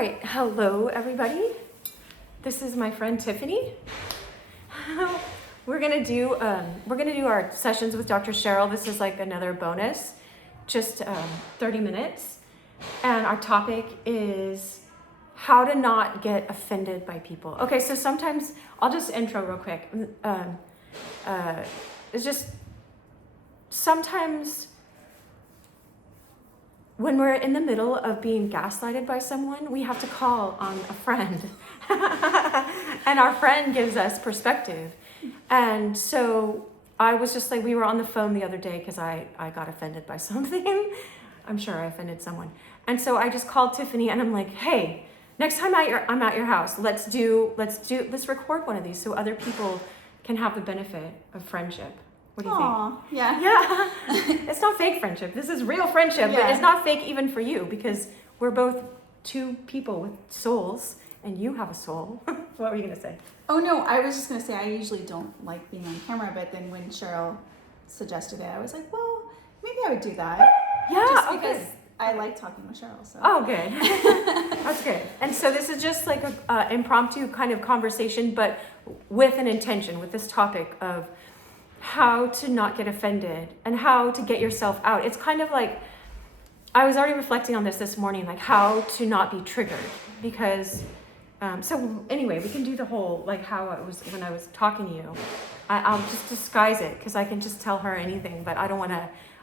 right, hello everybody. This is my friend Tiffany. We're gonna do our sessions with Dr. Cheryl. This is like another bonus, just 30 minutes. And our topic is how to not get offended by people. Okay, so sometimes, I'll just intro real quick. It's just, sometimes when we're in the middle of being gaslighted by someone, we have to call on a friend. And our friend gives us perspective. And so I was just like, we were on the phone the other day because I got offended by something. I'm sure I offended someone. And so I just called Tiffany and I'm like, hey, next time I'm at your house, let's record one of these so other people can have the benefit of friendship. What do you think? Yeah. It's not fake friendship. This is real friendship, but it's not fake even for you because we're both two people with souls and you have a soul. What were you going to say? Oh, no, I was just going to say I usually don't like being on camera, but then when Cheryl suggested it, I was like, well, maybe I would do that. Yeah, just because I like talking with Cheryl. So. Oh, good. That's good. And so this is just like an impromptu kind of conversation, but with an intention, with this topic of how to not get offended and how to get yourself out. It's kind of like, I was already reflecting on this morning, like how to not be triggered because, so anyway, we can do the whole, like how it was when I was talking to you. I'll just disguise it because I can just tell her anything, but I don't want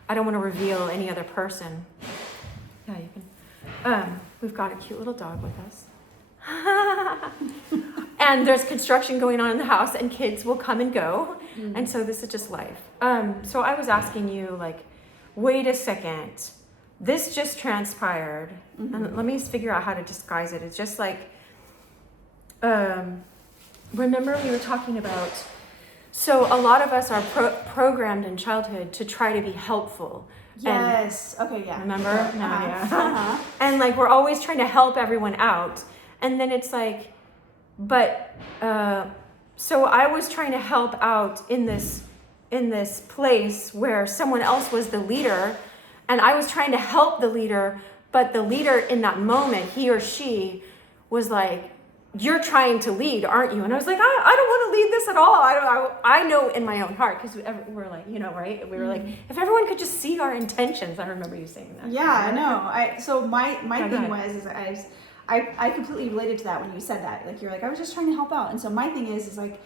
to reveal any other person. Yeah, you can. We've got a cute little dog with us. And there's construction going on in the house and kids will come and go. And so this is just life. So I was asking you, like, wait a second. This just transpired. And let me figure out how to disguise it. It's just like, remember we were talking about, so a lot of us are programmed in childhood to try to be helpful. Yes. Okay, yeah. Remember? Uh-huh. And like we're always trying to help everyone out. And then it's like, but so I was trying to help out in this place where someone else was the leader, and I was trying to help the leader, but the leader in that moment, he or she was like, "You're trying to lead, aren't you?" And I was like, "I don't want to lead this at all. I know in my own heart," because we're like, you know, right? We were like, if everyone could just see our intentions. I remember you saying that. Yeah, I know. So my thing was I completely related to that when you said that. Like, you're like, I was just trying to help out. And so my thing is like,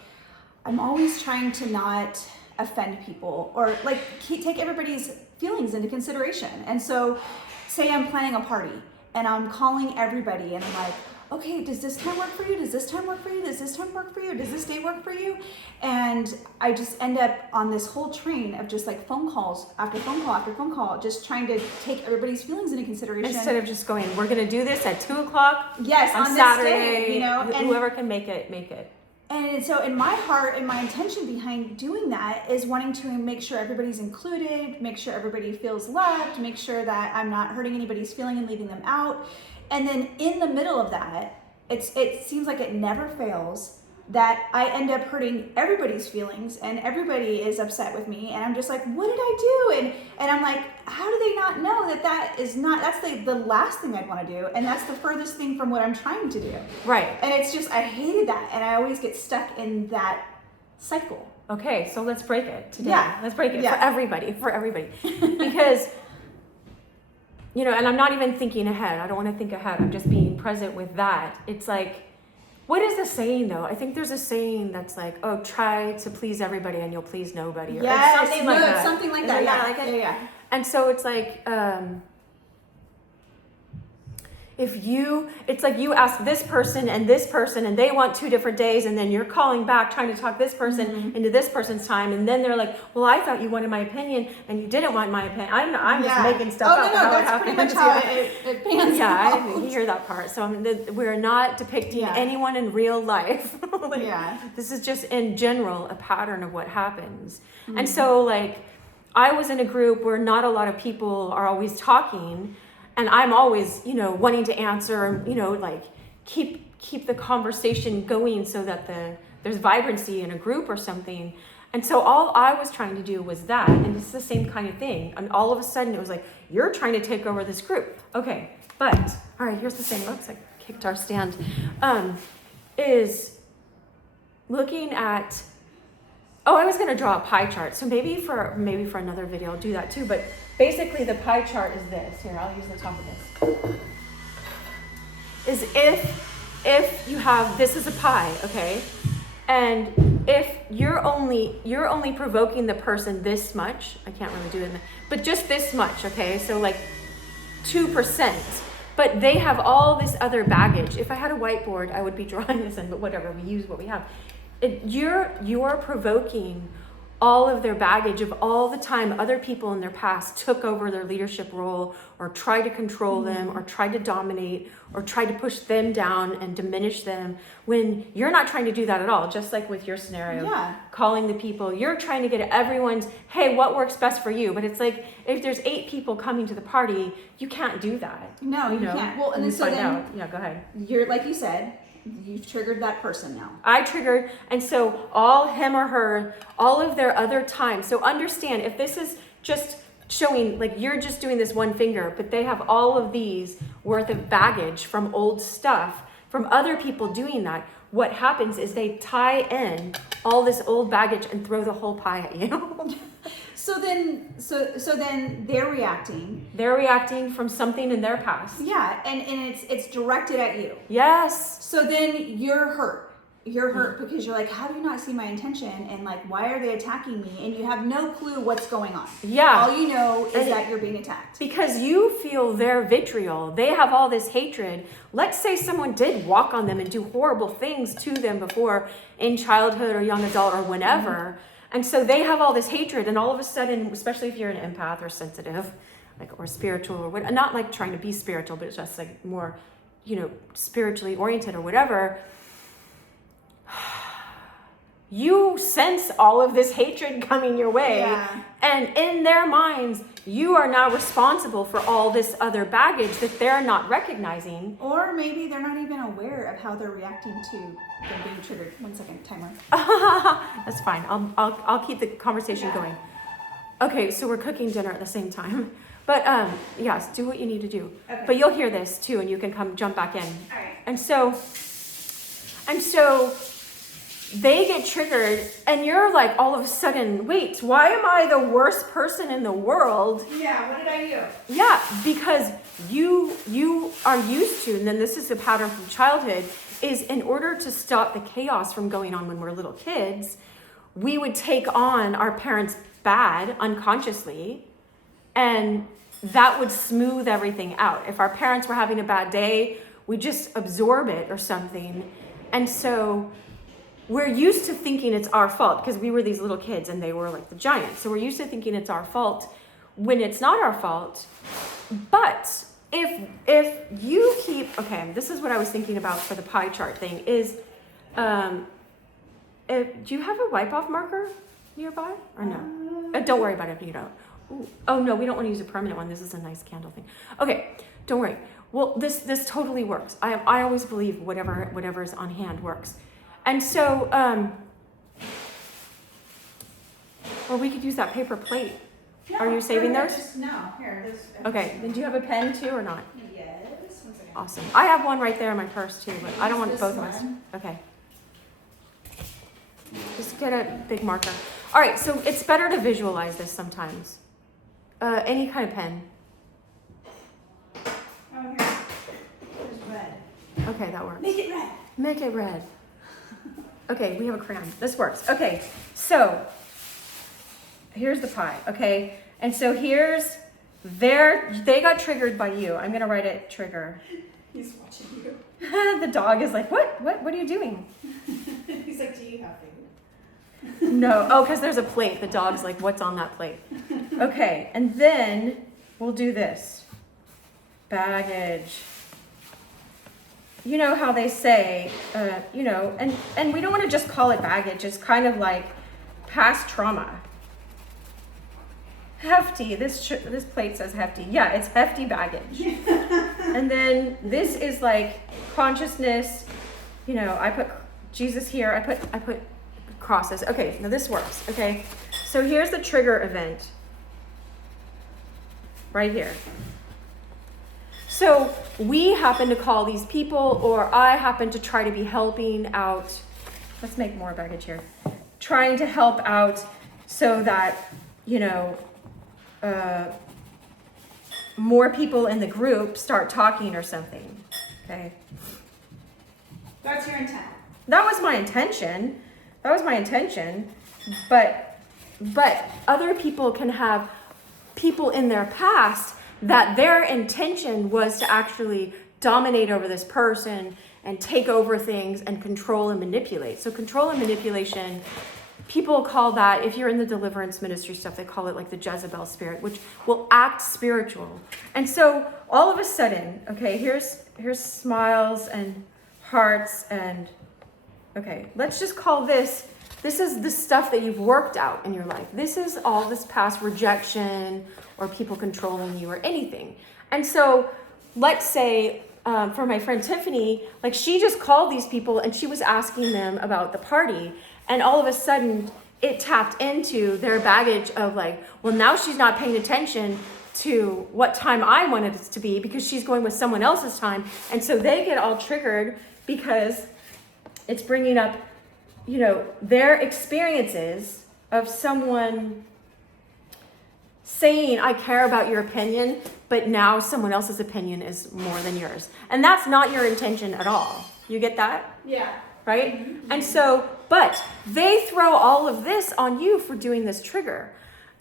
I'm always trying to not offend people or like take everybody's feelings into consideration. And so say I'm planning a party and I'm calling everybody and I'm like, okay, does this time work for you? Does this time work for you? Does this time work for you? Does this day work for you? And I just end up on this whole train of just like phone calls after phone call after phone call, just trying to take everybody's feelings into consideration. Instead of just going, we're going to do this at 2:00. Yes, on Saturday, this day, you know, and whoever can make it. And so in my heart and my intention behind doing that is wanting to make sure everybody's included, make sure everybody feels loved, make sure that I'm not hurting anybody's feeling and leaving them out. And then in the middle of that, it seems like it never fails that I end up hurting everybody's feelings and everybody is upset with me. And I'm just like, what did I do? And I'm like, how do they not know that's the last thing I'd want to do. And that's the furthest thing from what I'm trying to do. Right. And it's just, I hated that. And I always get stuck in that cycle. Okay, so let's break it today. Yeah. Let's break it for everybody. Because, you know, and I'm not even thinking ahead. I don't want to think ahead. I'm just being present with that. It's like, what is the saying though? I think there's a saying that's like, oh, try to please everybody and you'll please nobody. Or something like that. Something like that. Yeah. Yeah. And so it's like, it's like you ask this person and they want 2 different days, and then you're calling back trying to talk this person into this person's time, and then they're like, well, I thought you wanted my opinion and you didn't want my opinion. I'm just making stuff up. No, that's pretty much how it pans out. I hear that part. So we're not depicting anyone in real life. This is just in general a pattern of what happens. And so like I was in a group where not a lot of people are always talking. And I'm always, you know, wanting to answer, you know, like keep the conversation going so that there's vibrancy in a group or something. And so all I was trying to do was that, and it's the same kind of thing. And all of a sudden it was like, you're trying to take over this group. Okay, but all right, here's the thing. Oops, I picked our stand, is looking at, I was going to draw a pie chart. So maybe for another video, I'll do that too. But basically the pie chart is this. Here, I'll use the top of this. Is if you have, this is a pie, okay? And if you're only provoking the person this much, I can't really do it, but just this much, okay? So like 2%, but they have all this other baggage. If I had a whiteboard, I would be drawing this in, but whatever, we use what we have. You're provoking all of their baggage of all the time other people in their past took over their leadership role or tried to control them or tried to dominate or tried to push them down and diminish them, when you're not trying to do that at all. Just like with your scenario, calling the people, you're trying to get everyone's, hey, what works best for you? But it's like, if there's 8 people coming to the party, you can't do that. No, you can't. Well, and then so then, yeah, go ahead. You're, like you said, you've triggered that person now. I triggered, and so all him or her, all of their other time. So understand, if this is just showing, like you're just doing this one finger, but they have all of these worth of baggage from old stuff, from other people doing that, what happens is they tie in all this old baggage and throw the whole pie at you. So then they're reacting. They're reacting from something in their past. Yeah, and it's directed at you. Yes. So then you're hurt. You're hurt because you're like, how do you not see my intention? And like, why are they attacking me? And you have no clue what's going on. Yeah. All you know is that you're being attacked. Because you feel their vitriol. They have all this hatred. Let's say someone did walk on them and do horrible things to them before in childhood or young adult or whenever. And so they have all this hatred, and all of a sudden, especially if you're an empath or sensitive, like, or spiritual or what, not like trying to be spiritual, but it's just like more, spiritually oriented or whatever, you sense all of this hatred coming your way. Yeah. And in their minds, you are now responsible for all this other baggage that they're not recognizing. Or maybe they're not even aware of how they're reacting to them being triggered. 1 second, timer. That's fine. I'll keep the conversation going. Okay, so we're cooking dinner at the same time. But yes, do what you need to do. Okay. But you'll hear this too, and you can jump back in. All right. And so they get triggered, and you're like, all of a sudden, wait, why am I the worst person in the world? Yeah, what did I do? Yeah, because you are used to, and then this is a pattern from childhood, is in order to stop the chaos from going on when we're little kids, we would take on our parents' bad unconsciously, and that would smooth everything out. If our parents were having a bad day, we just absorb it or something. And so we're used to thinking it's our fault because we were these little kids and they were like the giants. So we're used to thinking it's our fault when it's not our fault. But if you keep, okay, this is what I was thinking about for the pie chart thing is, do you have a wipe off marker nearby or no? Don't worry about it if you don't. Ooh. Oh no, we don't want to use a permanent one. This is a nice candle thing. Okay, don't worry. Well, this totally works. I always believe whatever is on hand works. And so, or we could use that paper plate. No, are you saving those? No, here. Okay, then do you have a pen too or not? Yes. 1 second. Awesome. I have one right there in my purse too, but I don't want both of us. Okay. Just get a big marker. All right, so it's better to visualize this sometimes. Any kind of pen. Oh, here. There's red. Okay, that works. Make it red. Make it red. Okay, we have a crayon. This works. Okay, so here's the pie, okay? And so here's they got triggered by you. I'm gonna write it trigger. He's watching you. The dog is like, what are you doing? He's like, do you have food? No, oh, because there's a plate. The dog's like, what's on that plate? Okay, and then we'll do this. Baggage. You know how they say, and we don't want to just call it baggage. It's kind of like past trauma. Hefty. This plate says hefty. Yeah, it's hefty baggage. And then this is like consciousness. I put Jesus here. I put crosses. Okay, now this works. Okay, so here's the trigger event. Right here. So we happen to call these people, or I happen to try to be helping out. Let's make more baggage here. Trying to help out so that, more people in the group start talking or something. Okay. That's your intent. That was my intention. But other people can have people in their past that their intention was to actually dominate over this person and take over things and control and manipulate. So control and manipulation, people call that, if you're in the deliverance ministry stuff, they call it like the Jezebel spirit, which will act spiritual. And so all of a sudden, okay, here's smiles and hearts and, okay, let's just call this is the stuff that you've worked out in your life. This is all this past rejection or people controlling you or anything. And so let's say, for my friend Tiffany, like she just called these people and she was asking them about the party. And all of a sudden it tapped into their baggage of like, well, now she's not paying attention to what time I wanted it to be because she's going with someone else's time. And so they get all triggered because it's bringing up, their experiences of someone saying, I care about your opinion, but now someone else's opinion is more than yours. And that's not your intention at all. You get that? Yeah. Right? Mm-hmm. And so, but they throw all of this on you for doing this trigger.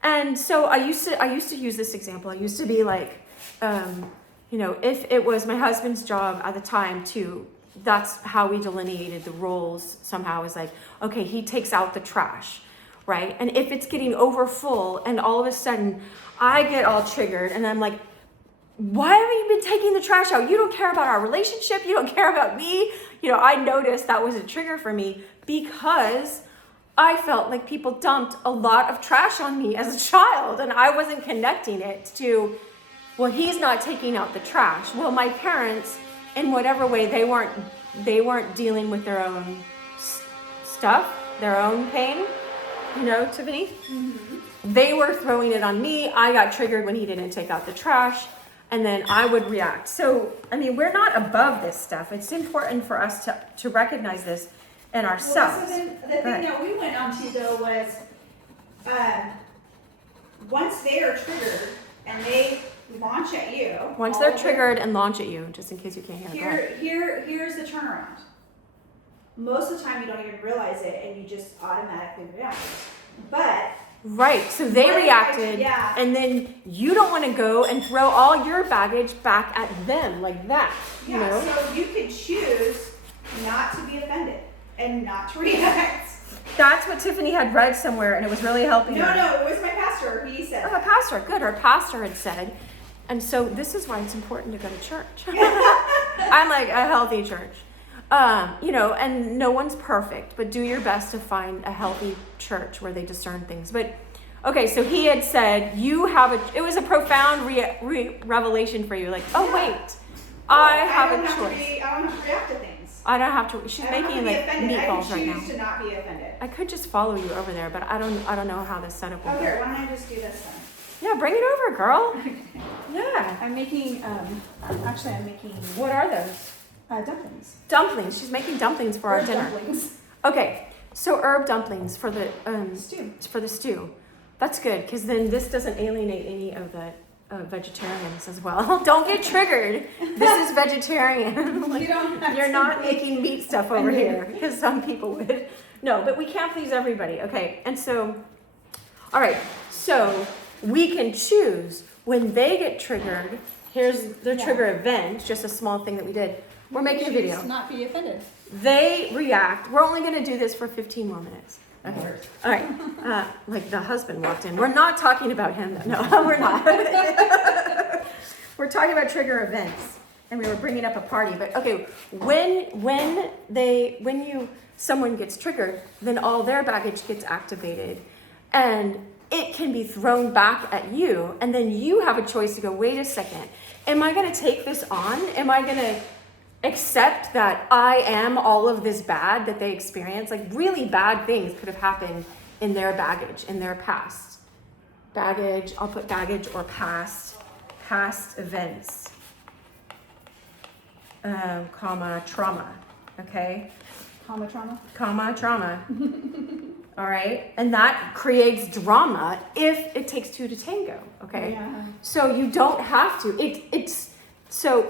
And so I used to use this example. I used to be like, if it was my husband's job at the time that's how we delineated the roles somehow, is like, okay, he takes out the trash, right? And if it's getting over full and all of a sudden I get all triggered and I'm like, why have you been taking the trash out? You don't care about our relationship. You don't care about me. I noticed that was a trigger for me because I felt like people dumped a lot of trash on me as a child and I wasn't connecting it to, well, he's not taking out the trash. Well, my parents, in whatever way, they weren't dealing with their own stuff, their own pain, Tiffany? Mm-hmm. They were throwing it on me. I got triggered when he didn't take out the trash, and then I would react. So, we're not above this stuff. It's important for us to recognize this in ourselves. Well, so then the thing that we went on to, though, was once they are triggered and they launch at you. Once they're triggered and launch at you, just in case you can't hear. Here's the turnaround. Most of the time you don't even realize it and you just automatically react. But right, so they reacted, and then you don't want to go and throw all your baggage back at them like that. So you could choose not to be offended and not to react. That's what Tiffany had read somewhere, and it was really helping her. No, it was my pastor. He said. Oh, a pastor, good. Her pastor had said. And so this is why it's important to go to church. I'm like a healthy church. And no one's perfect, but do your best to find a healthy church where they discern things. But okay, so he had said, it was a profound revelation for you. Like, wait, I have a choice. I don't have to react to things. I don't have to. She's making like meatballs right now. I choose to not be offended. I could just follow you over there, but I don't know how this setup will go. Here, why don't I just do this then? Yeah, bring it over, girl. Yeah. I'm making, What are those? Dumplings. Dumplings. She's making dumplings for our dinner. Dumplings. Okay, so herb dumplings for the stew. For the stew. That's good, because then this doesn't alienate any of the vegetarians as well. Don't get triggered. This is vegetarian. Like, you're not making meat stuff over here, because some people would. No, but we can't please everybody. Okay, and so, all right, so we can choose when they get triggered. Here's the trigger event, just a small thing that we did. We're making a video. To not be offended. They react. We're only going to do this for 15 more minutes. Okay. All right. Like the husband walked in. We're not talking about him. No, we're not. We're talking about trigger events, and we were bringing up a party. But okay, when someone gets triggered, then all their baggage gets activated, and it can be thrown back at you, and then you have a choice to go, wait a second, am I going to take this on? Am I going to accept that I am all of this bad that they experience? Like really bad things could have happened in their baggage, in their past. Baggage, I'll put baggage or past events. comma, trauma, okay? Trauma. Trauma. All right? And that creates drama if it takes two to tango, okay? Yeah. So you don't have to.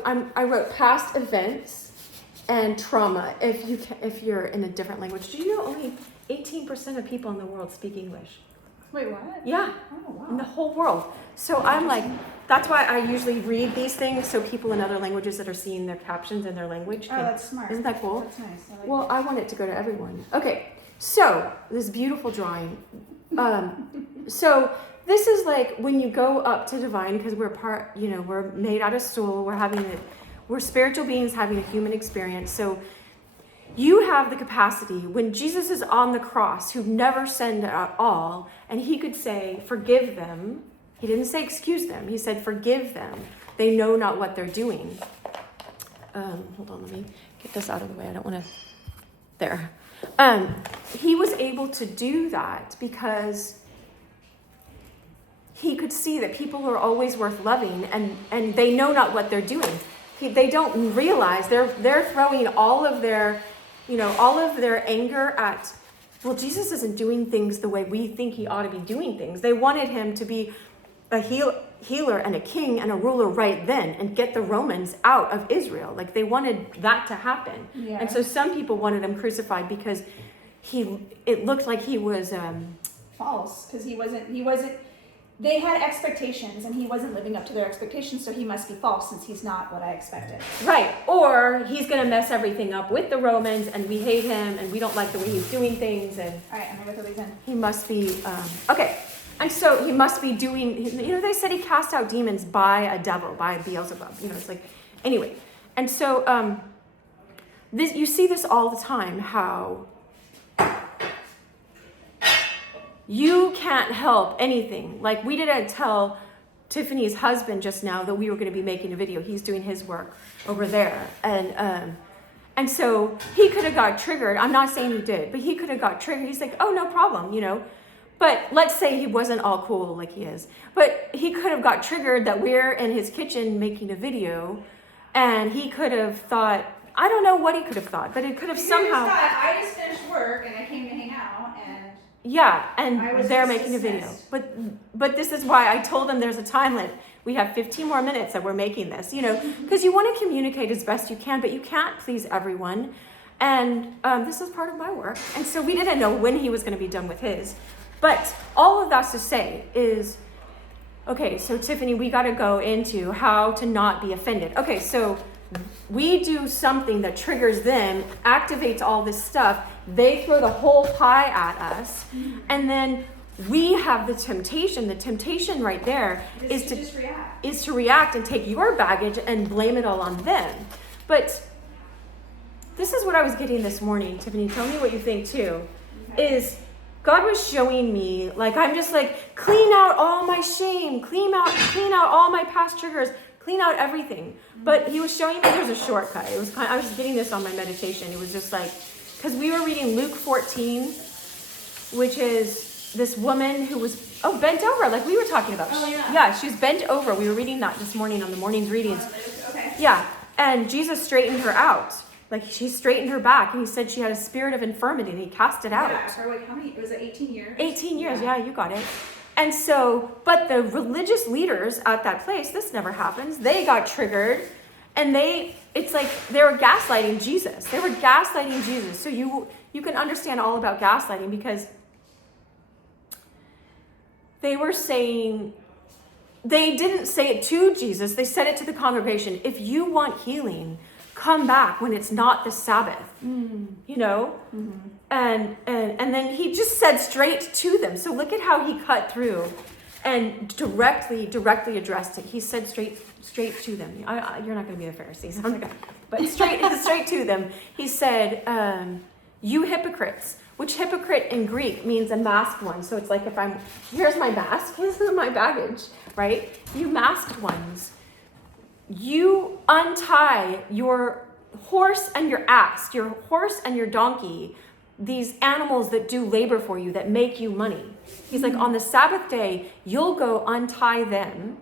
I wrote past events and trauma if you're in a different language. Do you know only 18% of people in the world speak English? Wait, what? Yeah. Oh, wow. In the whole world. So I'm like, that's why I usually read these things so people in other languages that are seeing their captions in their language can. Oh, that's smart. Isn't that cool? That's nice. I like Well, I want it to go to everyone. Okay, so this beautiful drawing. So this is like when you go up to divine, because we're made out of soul. We're spiritual beings having a human experience. So you have the capacity when Jesus is on the cross, who never sinned at all, and he could say, forgive them. He didn't say excuse them. He said, forgive them. They know not what they're doing. Hold on, let me get this out of the way. I don't want to. There. He was able to do that because he could see that people are always worth loving, and they know not what they're doing. They don't realize they're throwing all of their anger at, well, Jesus isn't doing things the way we think he ought to be doing things. They wanted him to be a healer and a king and a ruler right then and get the Romans out of Israel. Like they wanted that to happen. Yeah. And so some people wanted him crucified because it looked like he was false, because he wasn't. They had expectations, and he wasn't living up to their expectations, so he must be false since he's not what I expected. Right. Or he's going to mess everything up with the Romans, and we hate him, and we don't like the way he's doing things. And all right, I'm going to go through these in. He must be, okay. And so he must be doing, they said he cast out demons by a devil, by Beelzebub. It's like, anyway. And so you see this all the time, how you can't help anything. Like we didn't tell Tiffany's husband just now that we were going to be making a video. He's doing his work over there. And so he could have got triggered. I'm not saying he did, but he could have got triggered. He's like, oh, no problem, But let's say he wasn't all cool like he is. But he could have got triggered that we're in his kitchen making a video. And he could have thought, I don't know what he could have thought, but it could have somehow. I just finished work and I came to hang out and. Yeah, and they're making dismissed. a video. But this is why I told them there's a time limit. We have 15 more minutes that we're making this, because you want to communicate as best you can, but you can't please everyone. And this is part of my work. And so we didn't know when he was going to be done with his. But all of that's to say is, okay, so Tiffany, we got to go into how to not be offended. Okay, so we do something that triggers them, activates all this stuff. They throw the whole pie at us. And then we have the temptation. The temptation right there is to react and take your baggage and blame it all on them. But this is what I was getting this morning. Tiffany, tell me what you think too. Okay. Is God was showing me, like, I'm just like, clean out all my shame, clean out all my past triggers, clean out everything. But he was showing me there's a shortcut. It was I was getting this on my meditation. It was just like, because we were reading Luke 14, which is this woman who was, bent over, like we were talking about. Oh, yeah. Yeah, she was bent over. We were reading that this morning on the morning's readings. Okay. Yeah, and Jesus straightened her out. Like he straightened her back, and he said she had a spirit of infirmity, and he cast it out. Yeah, for how many? Was it 18 years? 18 years, yeah, you got it. And so, but the religious leaders at that place, this never happens. They got triggered, and it's like they were gaslighting Jesus. They were gaslighting Jesus. So you can understand all about gaslighting because they were saying, they didn't say it to Jesus. They said it to the congregation. If you want healing, come back when it's not the Sabbath, Mm-hmm. And then he just said straight to them. So look at how he cut through and directly addressed it. He said straight to them. You're not going to be the Pharisees, but straight to them. He said, you hypocrites, which hypocrite in Greek means a masked one. So it's like here's my mask, this is my baggage, right? You masked ones. You untie your horse and your ass, your horse and your donkey, these animals that do labor for you, that make you money. He's like, on the Sabbath day, you'll go untie them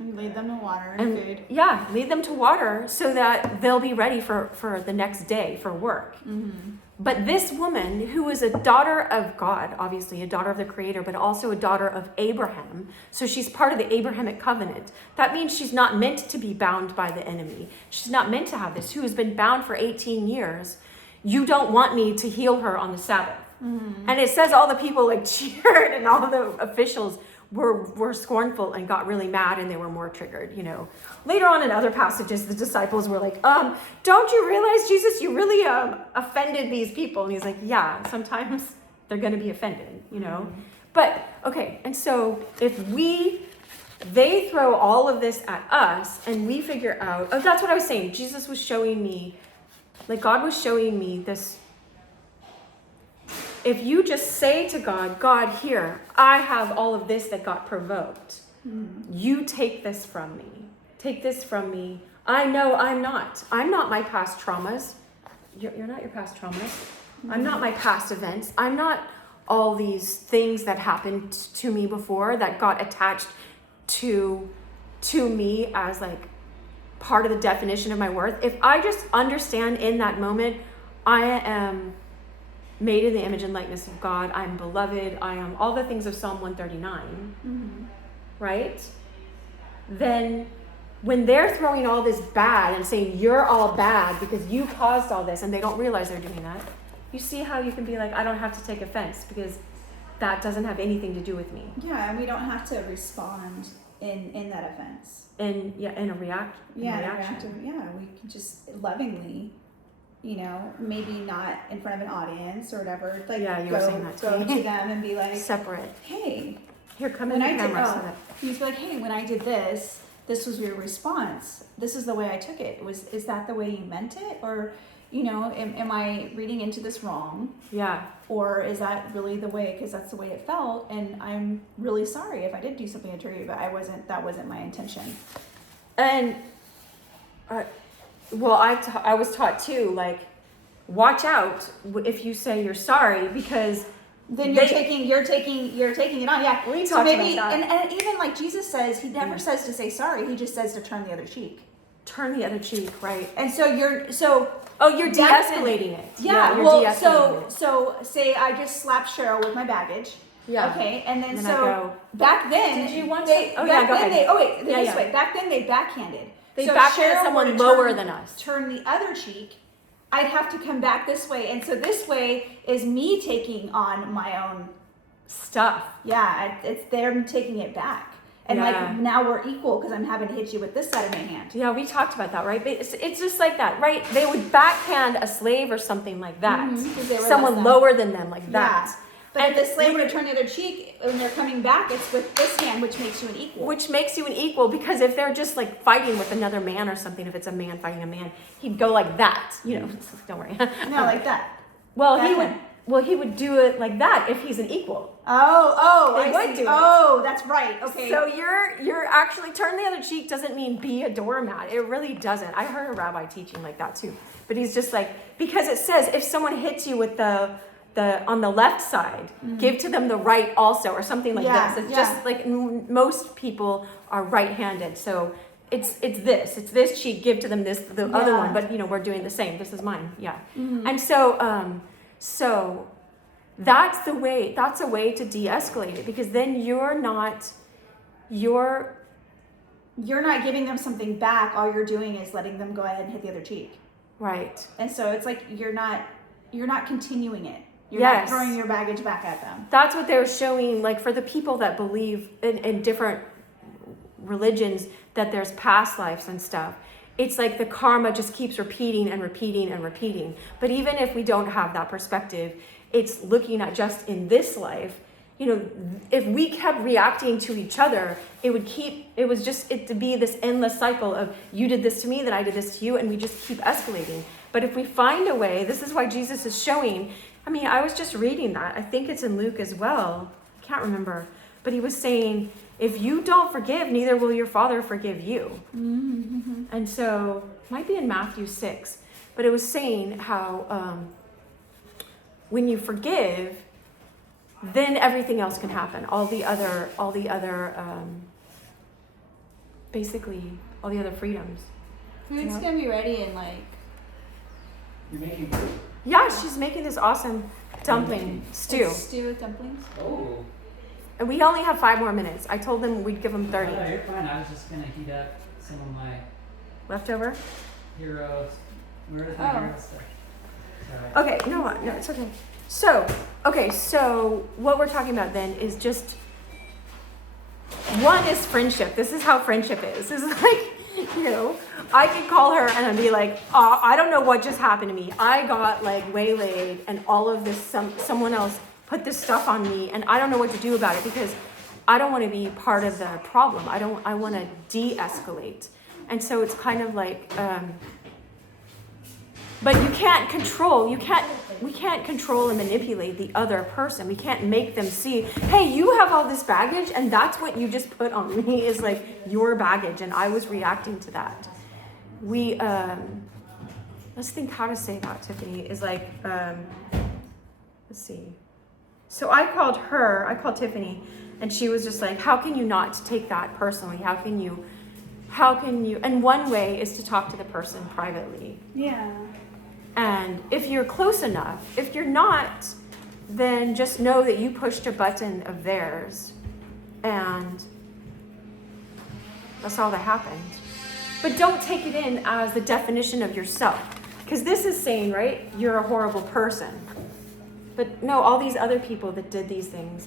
And lead them to water and food. Yeah, lead them to water so that they'll be ready for the next day for work. Mm-hmm. But this woman, who is a daughter of God, obviously a daughter of the Creator, but also a daughter of Abraham, so she's part of the Abrahamic covenant. That means she's not meant to be bound by the enemy. She's not meant to have this. Who has been bound for 18 years. You don't want me to heal her on the Sabbath. Mm-hmm. And it says all the people like cheered and all the officials were scornful and got really mad, and they were more triggered, you know. Later on in other passages, the disciples were like, don't you realize, Jesus, you really offended these people? And he's like, yeah, sometimes they're going to be offended, you know. Mm-hmm. But, okay, and so if they throw all of this at us and we figure out, that's what I was saying. Jesus was showing me, like God was showing me this. If you just say to God, God, here, I have all of this that got provoked. You take this from me. Take this from me. I know I'm not my past traumas. You're not your past traumas. I'm not my past events. I'm not all these things that happened to me before that got attached to me as like part of the definition of my worth. If I just understand in that moment, I am made in the image and likeness of God, I'm beloved, I am all the things of Psalm 139, right? Then when they're throwing all this bad and saying you're all bad because you caused all this, and they don't realize they're doing that, you see how you can be like, I don't have to take offense because that doesn't have anything to do with me. Yeah, and we don't have to respond in that offense. In a reaction. We can just lovingly, you know, maybe not in front of an audience or whatever. Like, you were saying that to go me. to them and be like, separate. Hey, here, come in the camera. You be like, hey, when I did this was your response. This is the way I took it. Is that the way you meant it, or, you know, am I reading into this wrong? Yeah. Or is that really the way? Because that's the way it felt, and I'm really sorry if I did do something to trigger you, but that wasn't my intention. And. Well, I was taught too, like, watch out if you say you're sorry, because then you're taking it on. Yeah. We talked about that. And even like Jesus says, he never says to say sorry. He just says to turn the other cheek. Turn the other cheek, right? And so you're de-escalating it. Yeah. You're de-escalating it. So say I just slapped Cheryl with my baggage. Yeah. Okay. And then I so go, back then, did you want they, to? Oh yeah, go ahead. This way. Back then they backhanded. They so backhanded Cheryl someone lower than us. Turn the other cheek. I'd have to come back this way, and so this way is me taking on my own stuff. Yeah, it's them taking it back, and like now we're equal because I'm having to hit you with this side of my hand. Yeah, we talked about that, right? But it's just like that, right? They would backhand a slave or something like that. Someone lower than them, like that. But if the slave were to turn the other cheek when they're coming back, it's with this hand, which makes you an equal. Which makes you an equal, because if they're just like fighting with another man or something, if it's a man fighting a man, he'd go like that, you know. Don't worry. No, like that. Well, he would do it like that if he's an equal. That's right. Okay. So you're actually turn the other cheek doesn't mean be a doormat. It really doesn't. I heard a rabbi teaching like that too. But he's just like, because it says if someone hits you with the on the left side, give to them the right also, or something like this. It's just like most people are right-handed, so it's this cheek, give to them the other one, but you know, we're doing the same. This is mine. And so that's a way to de-escalate it, because then you're not giving them something back. All you're doing is letting them go ahead and hit the other cheek, right? And so it's like you're not continuing it. You're not throwing your baggage back at them. That's what they're showing, like for the people that believe in different religions that there's past lives and stuff. It's like the karma just keeps repeating and repeating and repeating. But even if we don't have that perspective, it's looking at just in this life. You know, if we kept reacting to each other, it would to be this endless cycle of you did this to me, then I did this to you, and we just keep escalating. But if we find a way, this is why Jesus is showing. I mean, I was just reading that. I think it's in Luke as well. I can't remember. But he was saying, if you don't forgive, neither will your Father forgive you. Mm-hmm. And so, it might be in Matthew 6. But it was saying how when you forgive, then everything else can happen. All the other basically all the other freedoms. Food's gonna be ready in like. You're making food? Yeah, she's making this awesome dumpling stew. It's stew with dumplings. Oh. And we only have 5 more minutes. I told them we'd give them 30. No, you're fine. I was just gonna heat up some of my Leftover? heroes. Where's my hero stuff? Sorry. Okay, no, it's okay. So what we're talking about then is just, one is friendship. This is how friendship is. This is like, you know, I could call her and I'd be like, I don't know what just happened to me. I got like waylaid and all of this, someone else put this stuff on me and I don't know what to do about it because I don't want to be part of the problem. I want to de-escalate. And so it's kind of like, but we can't control and manipulate the other person. We can't make them see, hey, you have all this baggage and that's what you just put on me is like your baggage and I was reacting to that. We, let's think how to say that, Tiffany, is like, let's see. So I called Tiffany and she was just like, how can you not take that personally? How can you, and one way is to talk to the person privately. Yeah. And if you're close enough, if you're not, then just know that you pushed a button of theirs and that's all that happened. But don't take it in as the definition of yourself. Because this is saying, right, you're a horrible person. But no, all these other people that did these things.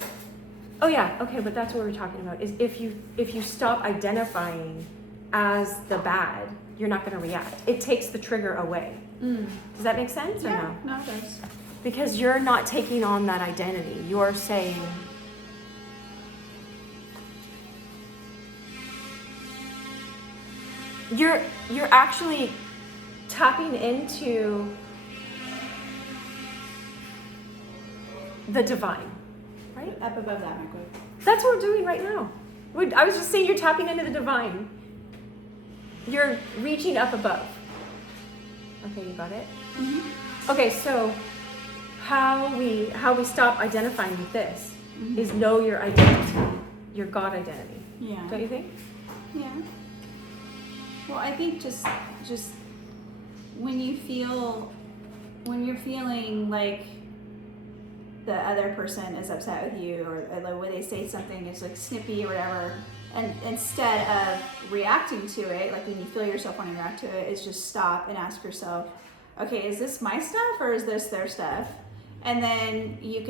Oh yeah, okay, but that's what we're talking about, is if you stop identifying as the bad, you're not going to react. It takes the trigger away. Does that make sense or no? No, it does. Because you're not taking on that identity. You're saying, you're actually tapping into the divine, right? Up above that microwave. That's what we're doing right now. I was just saying you're tapping into the divine. You're reaching up above. Okay, you got it? Mm-hmm. Okay, so how we stop identifying with this is know your identity, your God identity. Yeah. Don't you think? Yeah. Well, I think just when you're feeling like the other person is upset with you or the way they say something is like snippy or whatever, and instead of reacting to it, like when you feel yourself wanting to react to it, is just stop and ask yourself, okay, is this my stuff or is this their stuff? And then you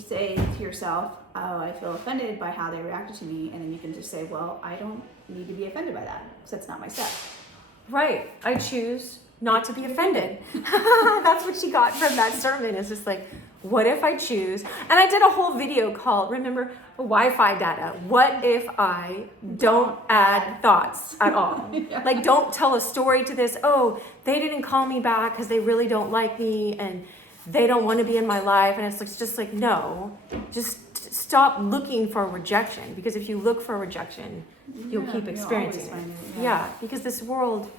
say to yourself, oh, I feel offended by how they reacted to me. And then you can just say, well, I don't need to be offended by that because that's not my stuff. Right. I choose not to be offended. That's what she got from that sermon. It's just like, what if I choose? And I did a whole video called, remember, Wi-Fi data. What if I don't add thoughts at all? Yeah. Like, don't tell a story to this. Oh, they didn't call me back because they really don't like me and they don't want to be in my life. And it's just like, no, just stop looking for rejection. Because if you look for rejection, you'll keep experiencing it. Yeah, because this world,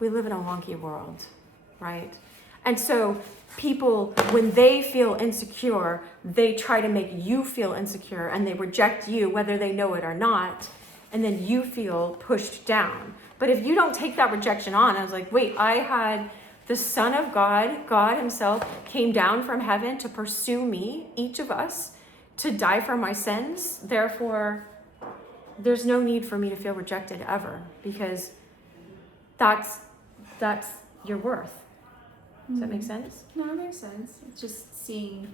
we live in a wonky world, right? And so people, when they feel insecure, they try to make you feel insecure and they reject you, whether they know it or not. And then you feel pushed down. But if you don't take that rejection on, I was like, wait, I had the Son of God, God himself, came down from heaven to pursue me, each of us, to die for my sins. Therefore, there's no need for me to feel rejected ever, because that's your worth. Does that make sense? No, it makes sense. It's just seeing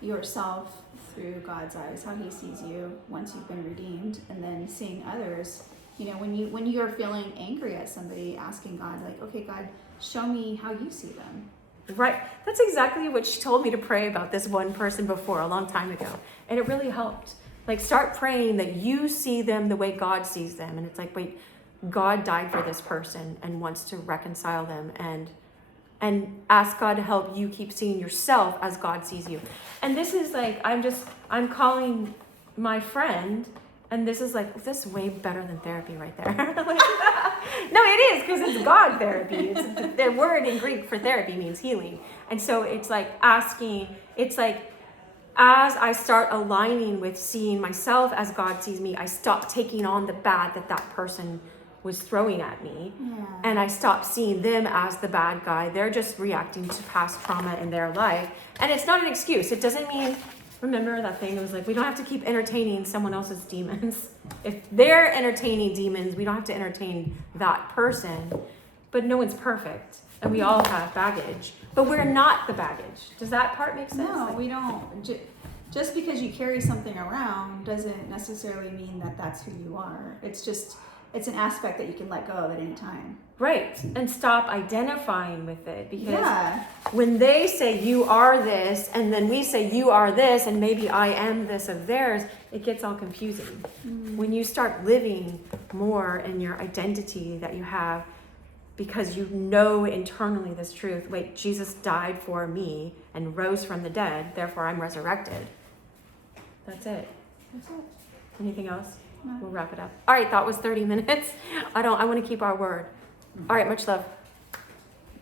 yourself through God's eyes, how he sees you once you've been redeemed, and then seeing others. You know, when you're feeling angry at somebody, asking God, like, okay, God, show me how you see them. Right. That's exactly what she told me to pray about this one person before, a long time ago. And it really helped. Like, start praying that you see them the way God sees them. And it's like, wait, God died for this person and wants to reconcile them, and ask God to help you keep seeing yourself as God sees you. And this is like, I'm calling my friend, and this is like, this is way better than therapy right there. No, it is, because it's God therapy. It's the word in Greek for therapy means healing. And so it's like asking, it's like as I start aligning with seeing myself as God sees me, I stop taking on the bad that that person was throwing at me. Yeah. And I stop seeing them as the bad guy. They're just reacting to past trauma in their life. And it's not an excuse. It doesn't mean, remember that thing? It was like, we don't have to keep entertaining someone else's demons. If they're entertaining demons, we don't have to entertain that person. But no one's perfect. And we all have baggage. But we're not the baggage. Does that part make sense? No, we don't. Just because you carry something around doesn't necessarily mean that that's who you are. It's an aspect that you can let go of at any time. Right. And stop identifying with it. Because Yeah. when they say you are this, and then we say you are this, and maybe I am this of theirs, it gets all confusing. When you start living more in your identity that you have, because you know internally this truth, wait, Jesus died for me and rose from the dead, therefore I'm resurrected. That's it. That's it. Anything else? No. We'll wrap it up. All right, that was 30 minutes. I want to keep our word. All right, much love.